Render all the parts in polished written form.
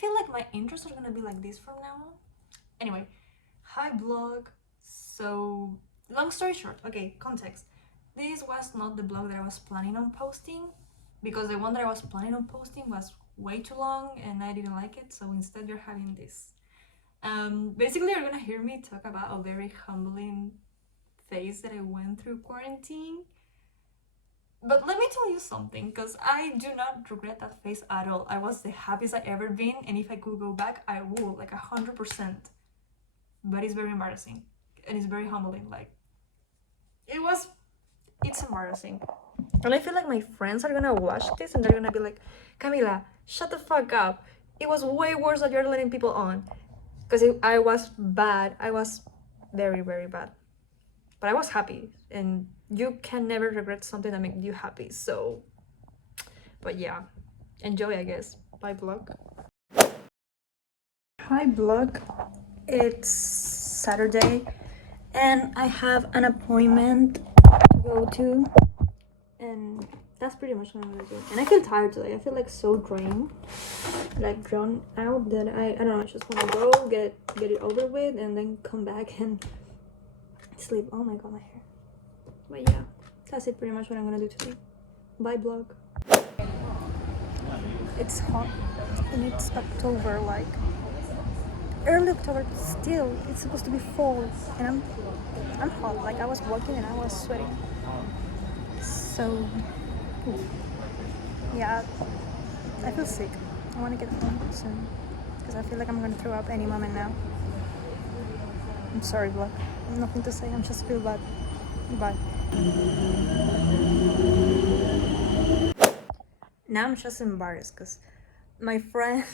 feel like my intros are gonna be like this from now on. Anyway, hi blog. So, long story short, okay, context. This was not the blog that I was planning on posting, because the one that I was planning on posting was way too long and I didn't like it, so instead you're having this. Basically, you're gonna hear me talk about a very humbling phase that I went through quarantine. But let me tell you something, because I do not regret that phase at all. I was the happiest I ever been, and if I could go back, I would, like 100%. But it's very embarrassing, and it's very humbling. Like, it's embarrassing. And I feel like my friends are gonna watch this and they're gonna be like, Camila, shut the fuck up. It was way worse that you're letting people on. Because I was bad. I was very, very bad. But I was happy. And you can never regret something that makes you happy. So, but yeah. Enjoy, I guess. Bye, blog. Hi, blog. It's Saturday. And I have an appointment to go to. And that's pretty much what I'm gonna do. And I feel tired today. I feel like so drained, like drawn out, that I don't know. I just want to go get it over with and then come back and sleep. Oh my god, my hair. But yeah, that's it. Pretty much what I'm gonna do today. Bye, blog. It's hot and it's October, like early October, but still it's supposed to be fall, and I'm hot. Like I was walking and I was sweating. So yeah, I feel sick. I want to get home soon because I feel like I'm gonna throw up any moment now. I'm sorry, vlog. Nothing to say. I'm just feel bad. Bye. Now I'm just embarrassed because my friend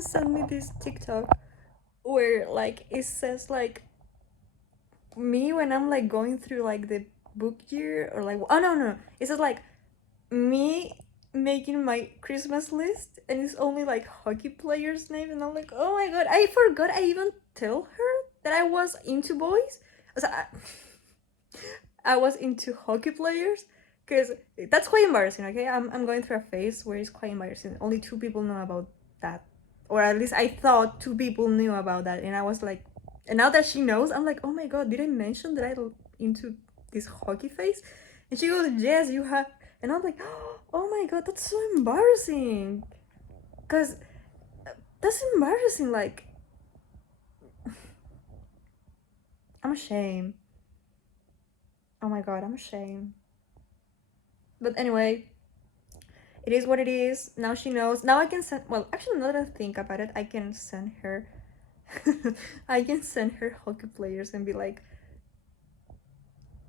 sent me this TikTok where like it says like me when I'm like going through like the book year, or like, oh no, it says like me making my Christmas list and it's only like hockey players' names, and I'm like, oh my god, I forgot I even tell her that I was into boys. So I was into hockey players, because that's quite embarrassing. Okay, I'm going through a phase where it's quite embarrassing. Only 2 people know about that, or at least I thought 2 people knew about that, and I was like, and now that she knows, I'm like, oh my god, did I mention that I'm into this hockey phase? And she goes, yes, you have. And I'm like, oh my god, that's so embarrassing, because that's embarrassing. Like, I'm ashamed. Oh my god, I'm ashamed. But anyway, it is what it is. Now she knows. Now I can send, well, actually, now that I think about it, I can send her I can send her hockey players and be like,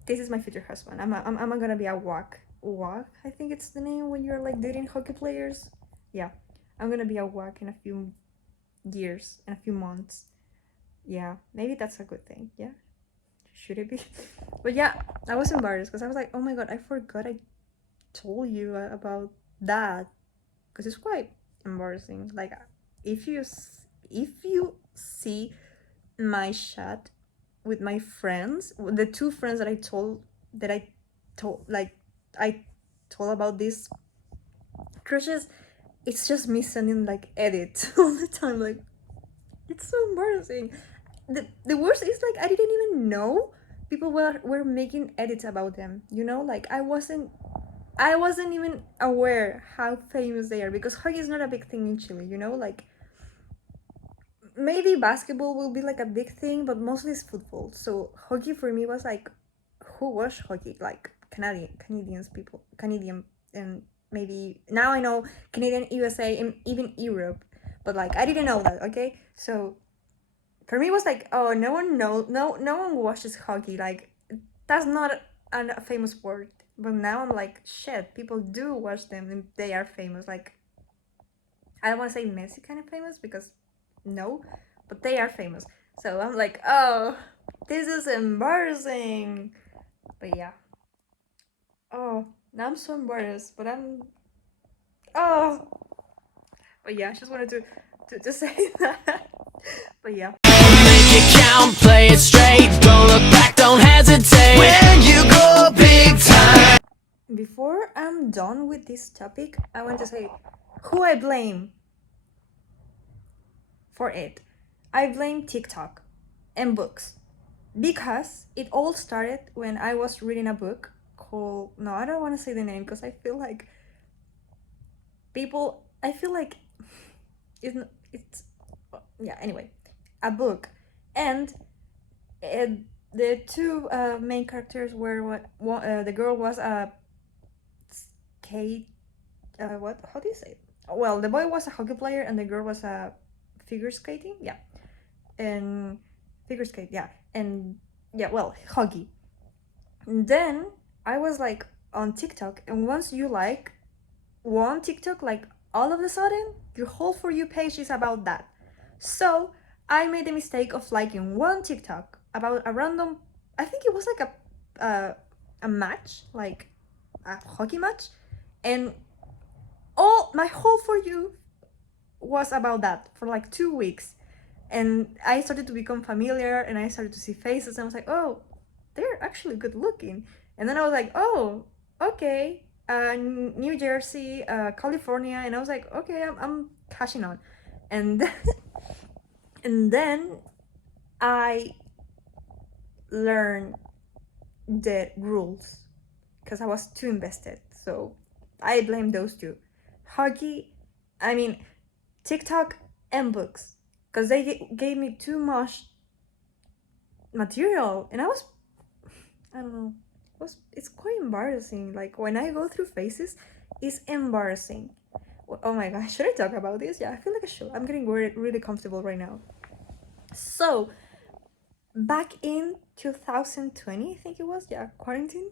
this is my future husband. I'm gonna be a walk, I think it's the name when you're like dating hockey players. Yeah, I'm gonna be a walk in a few years, in a few months. Yeah, maybe that's a good thing. Yeah, should it be? But yeah, I was embarrassed because I was like, oh my god, I forgot I told you about that, because it's quite embarrassing. Like, if you see my chat with my friends, the 2 friends that I told about these crushes, it's just me sending like edits all the time. Like, it's so embarrassing. The worst is like I didn't even know people were making edits about them, you know. Like I wasn't even aware how famous they are, because hockey is not a big thing in Chile, you know. Like, maybe basketball will be like a big thing, but mostly it's football. So hockey for me was like, who watched hockey? Like Canadian, and maybe now I know Canadian, USA, and even Europe, but like I didn't know that. Okay, so for me it was like, oh, no one watches hockey. Like, that's not a famous sport. But now I'm like, shit, people do watch them and they are famous. Like, I don't want to say Messi kind of famous, because no, but they are famous. So I'm like, oh, this is embarrassing. But yeah. Oh, now I'm so embarrassed, but oh. But yeah, I just wanted to say that. But yeah. Make it count, play it straight, don't look back, don't hesitate. When you go big time. Before I'm done with this topic, I want to say who I blame. for it, I blame TikTok and books. Because it all started when I was reading a book called, no, I don't want to say the name because I feel like I feel like it's yeah, anyway, a book. And the two main characters were the girl was a skate, what, how do you say it? Well, the boy was a hockey player and the girl was a figure skating, yeah, and figure skate, yeah, and yeah, well, hockey. And then I was like on TikTok, and once you like one TikTok, like all of a sudden your whole For You page is about that. So I made the mistake of liking one TikTok about a random, I think it was like a match, like a hockey match, and all my whole For You was about that for like 2 weeks. And I started to become familiar, and I started to see faces, and I was like, oh, they're actually good looking. And then I was like, oh, okay, New Jersey, California, and I was like, okay, I'm cashing on. And and then I learned the rules because I was too invested. So I blame those two, hockey, I mean TikTok and books, because they gave me too much material, and I don't know, it's quite embarrassing. Like when I go through phases, it's embarrassing. Oh my god, should I talk about this? Yeah, I feel like I should. I'm getting really comfortable right now. So back in 2020, I think it was, yeah, quarantine.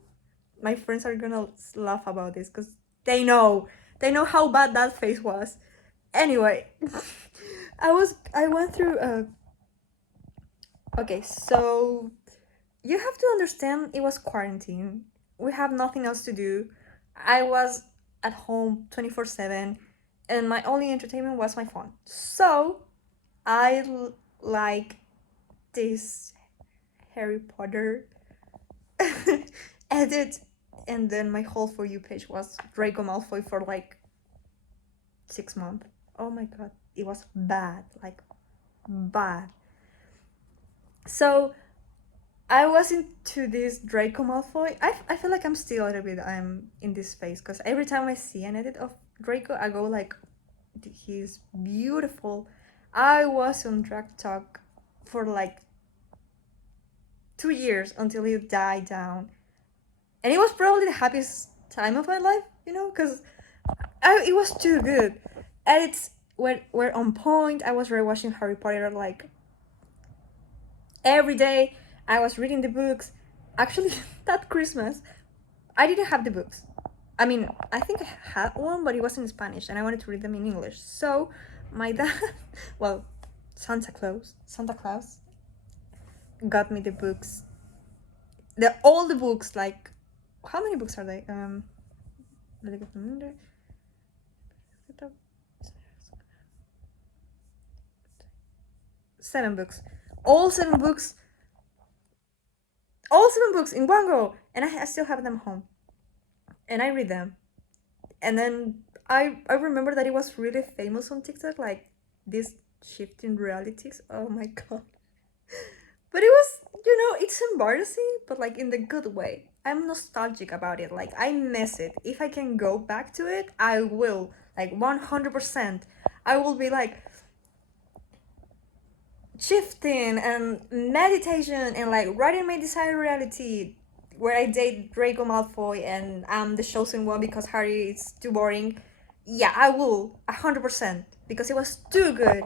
My friends are gonna laugh about this because they know how bad that phase was. Anyway, I went through okay, so you have to understand it was quarantine. We have nothing else to do. I was at home 24/7 and my only entertainment was my phone. So I like this Harry Potter edit, and then my whole For You page was Draco Malfoy for like 6 months. Oh my god, it was bad, like bad. So I was into this Draco Malfoy. I feel like I'm still a little bit in this phase because every time I see an edit of Draco, I go like, he's beautiful. I was on Drag Talk for like 2 years until he died down, and it was probably the happiest time of my life, because it was too good. Edits were on point. I was rewatching Harry Potter like every day. I was reading the books. Actually, that Christmas, I didn't have the books. I mean, I think I had one, but it was in Spanish, and I wanted to read them in English. So my dad, well, Santa Claus, got me the books. All the books, like, how many books are they? Let me get them in there. 7 books. All 7 books in one go, and I still have them home, and I read them. And then I remember that it was really famous on TikTok, like this shift in realities. Oh my god. But it was, it's embarrassing, but like in the good way. I'm nostalgic about it. Like I miss it. If I can go back to it, I will. Like 100%. I will be like shifting and meditation and like writing my desired reality where I date Draco Malfoy and I'm the chosen one because Harry is too boring. Yeah, I will 100% because it was too good.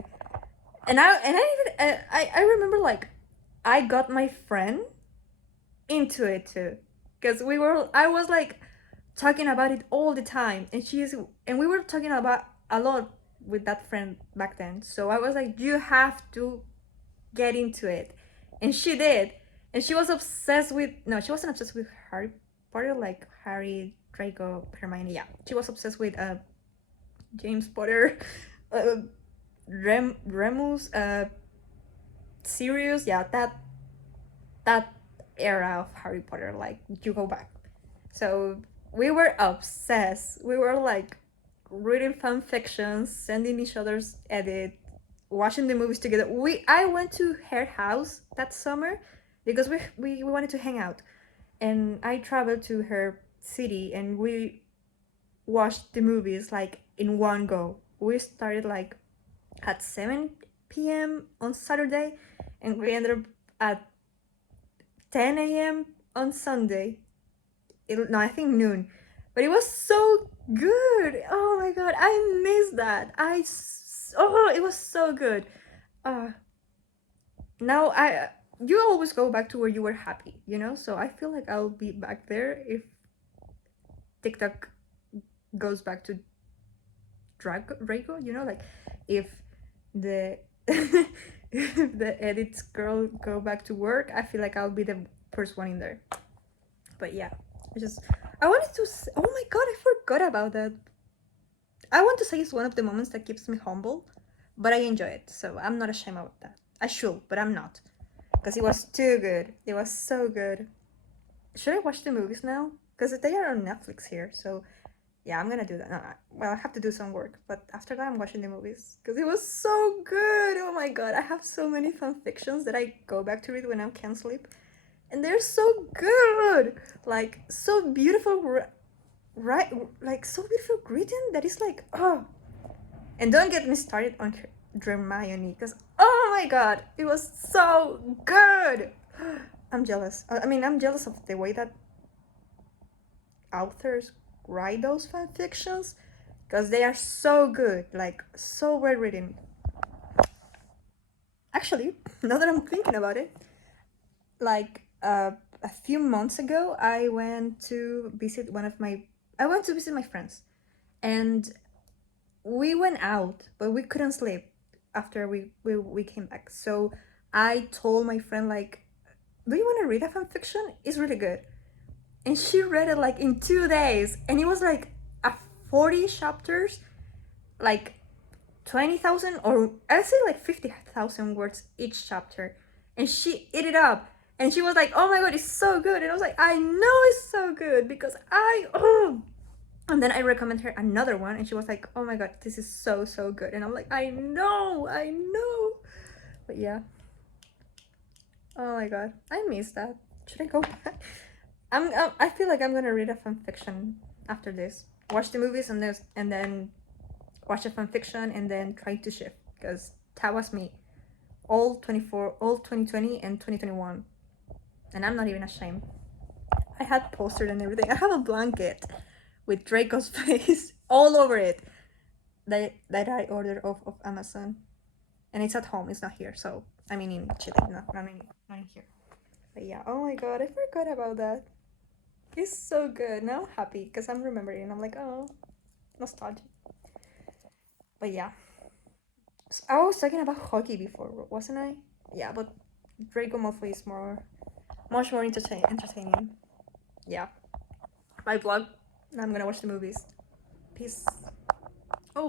And I remember like I got my friend into it too, because I was like talking about it all the time, and we were talking about a lot with that friend back then. So I was like, you have to get into it, and she did. And she was obsessed with, no, she wasn't obsessed with Harry Potter like Harry, Draco, Hermione. Yeah, she was obsessed with James Potter, Remus, Sirius. Yeah, that era of Harry Potter, like you go back. So we were obsessed. We were like reading fan fictions, sending each other's edit, watching the movies together. I went to her house that summer because we wanted to hang out, and I traveled to her city, and we watched the movies like in one go. We started like at 7 p.m. on Saturday, and we ended up at 10 a.m. on Sunday. No, I think noon. But it was so good. Oh my god, I miss that. Oh, it was so good. Uh now I you always go back to where you were happy, you know? So I feel like I'll be back there if TikTok goes back to Draco, you know, like if the if the edits girl go back to work, I feel like I'll be the first one in there. But yeah, I wanted to oh my god, I forgot about that. I want to say it's one of the moments that keeps me humble, but I enjoy it, so I'm not ashamed of that. I should, but I'm not, because it was too good. It was so good. Should I watch the movies now? Because they are on Netflix here, so yeah, I'm gonna do that. No, well, I have to do some work, but after that, I'm watching the movies because it was so good. Oh my god, I have so many fan fictions that I go back to read when I can't sleep, and they're so good. Like so beautiful, right? Like so beautiful written that it's like oh. And don't get me started on Hermione, because oh my god, it was so good. I'm jealous. I mean, I'm jealous of the way that authors write those fan fictions, because they are so good, like so well written. Actually, now that I'm thinking about it, like a few months ago, I went to visit my friends, and we went out, but we couldn't sleep after we came back. So I told my friend, like, do you want to read a fan fiction? It's really good. And she read it like in 2 days, and it was like a 40 chapters, like 20,000, or I'd say like 50,000 words each chapter. And she ate it up, and she was like, oh my god, it's so good. And I was like, I know it's so good because and then I recommend her another one, and she was like, oh my god, this is so good. And I'm like, I know. But yeah, oh my god, I miss that. Should I go back? I feel like I'm gonna read a fan fiction after this, watch the movies, and then watch a fan fiction, and then try to shift, because that was me all 2020 and 2021, and I'm not even ashamed. I had posters and everything. I have a blanket with Draco's face all over it that I ordered off of Amazon, and it's at home. It's not here. So I mean in Chile, not in here. But yeah, oh my god, I forgot about that. It's so good. Now I'm happy because I'm remembering. I'm like, oh, nostalgia. But yeah, so I was talking about hockey before, wasn't I? Yeah, but Draco Malfoy is much more entertaining. Yeah, my vlog. Now I'm gonna watch the movies. Peace. Oh.